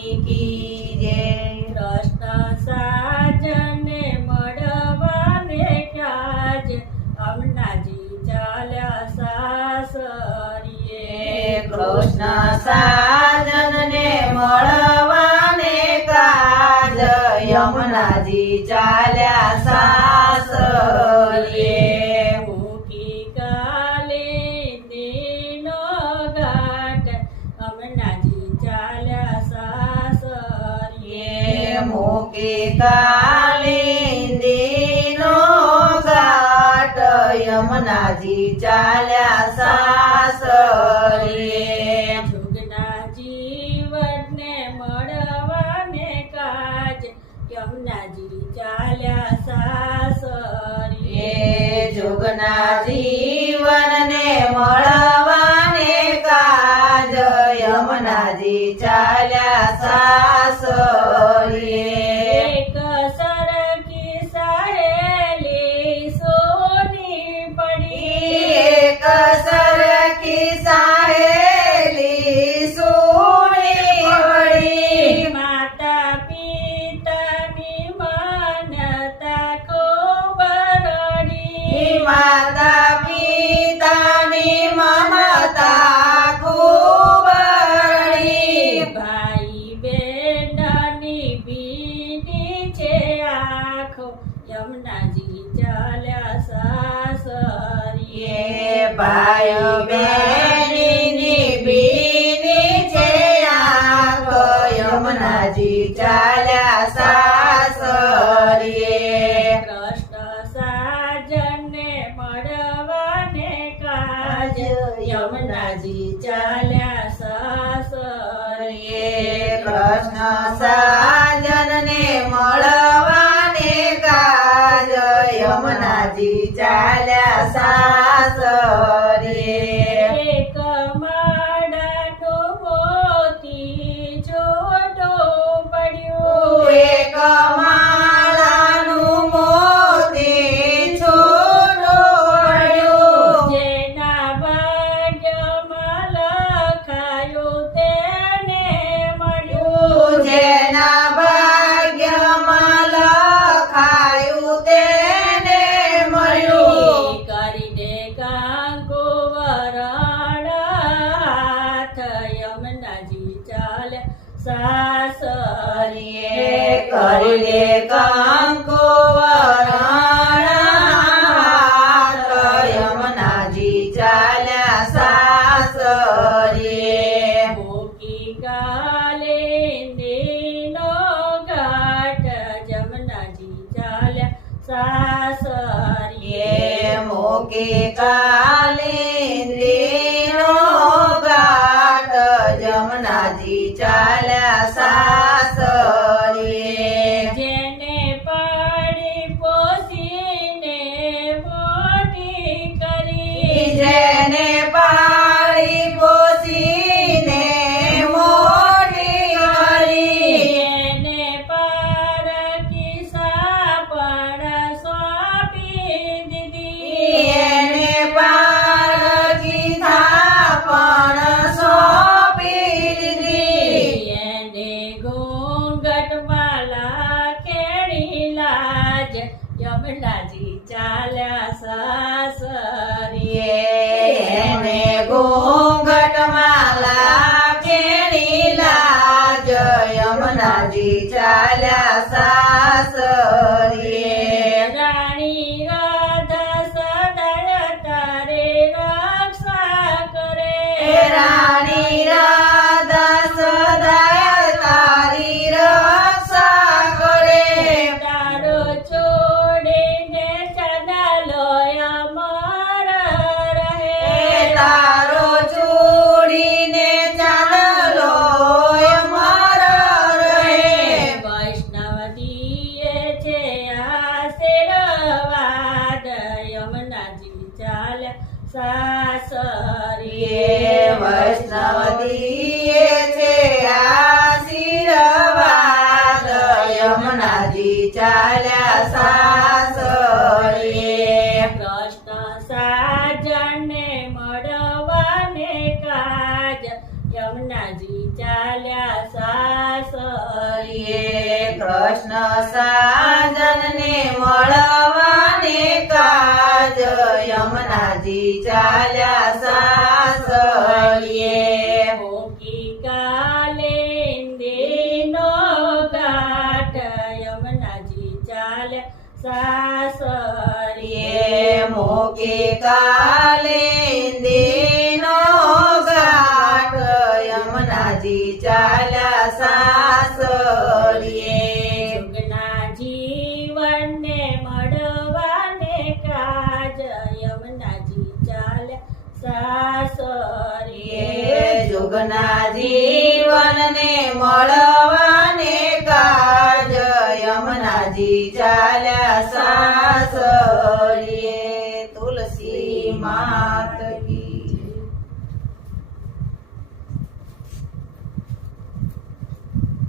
કી જય કૃષ્ણ સાજને મળવાને કાજ અમનાજી ચાલ્યા સાસરીએ કૃષ્ણ સાજનને મળવાને કાજ યમુનાજી ચાલ્યા સાસરીએ મૂકી કાલે તેનો ઘાટ અમનાજી ચાલ્યા સાસરીએ મૂકી કાલિંદીનો ઘાટ યમુનાજી ચાલ્યા સાસરીએ જુગના જીવનને મળવાને કાજ યમુનાજી ચાલ્યા સાસરીએ જુગના જીવનને મળવાને કાજ યમુનાજી ચાલ્યા સાસરીએ એક સરખી સહેલી સોની પડી એક સરખી સાહેલી સોની વળી માતા પિતાની માનતા ખૂબ રડી માતા પિતાની મમતા ખૂબ રડી ભાઈ બહેનની બીની છે આંખો યમુનાજી ચાલ્યા સાસરીએ ભાઈ બહેનની બીની છે આંખો યમુનાજી ચાલ્યા સાસરીએ કૃષ્ણ સાજનને મળવાને કાજ યમુનાજી ચાલ્યા સાસરીએ કૃષ્ણ સાજનને મળવાને કાજ યમુનાજી ચાલ્યા સાસરીએ એક માળાનો મોતી જોડો પડ્યો એક માળાનું મોતી છોડ્યું જેના ભાગ્યમાં લખાયું તેને મળ્યું જેના ભાગ્યમાં લખાયું તેને મળ્યું કરીને કાંકો વરાણાથ યમુનાજી ચાલ્યા સાસરીએ કરીને કંકુ વરાણાથ યમુનાજી ચાલ્યા સાસરીએ મૂકી કાલે નો ઘાટ યમુનાજી ચાલ્યા સાસરીએ મૂકી કાલિંદીનો ઘાટ યમુનાજી ચાલ્યા સાસરીએ જેને પાડી પોસીને મોટી કરી જેને પાળી પોસીને મોટી કરી એને પારકી સાપણ સોંપી દીધી એને પારકી થાપણ સોંપી દીધી એને ઘૂંઘટમાલા કેળી લાજ યમુનાજી ચાલ્યા સાસરીએ એને ઘૂંઘટમાલા કેળી લાજ યમુનાજી ચાલ્યા સાસરીએ રાણી રાધા સદાય તારે રક્ષા કરે રાણી રાધા સદાય તારી રક્ષા કરે તારો છોડીને ચાલો અમર રહે તારો છોડીને ચાલો અમર રહે વૈષ્ણવદીએ છે આશીર્વાદ યમુનાજી ચાલ્યા સાસરીએ વૈષ્ણવદીએ છે આશીર્વાદ યમુનાજી ચાલ્યા સાસરીએ કૃષ્ણ સાજને મળવાને કાજ યમુનાજી ચાલ્યા સાસ કૃષ્ણ સાજનને મળવાને કાજ યમુનાજી ચાલ્યા સાસરીએ હોકી કાલે દેનો ઘાટ યમુનાજી ચાલ્યા સાસરીએ મોકે કાલે દેનો ઘાટ યમુનાજી ચાલ્યા સાસરીએ જુગના જીવનને મળવાને કાજ યમુનાજી ચાલ્યા સાસરીએ જુગના જીવનને મળવા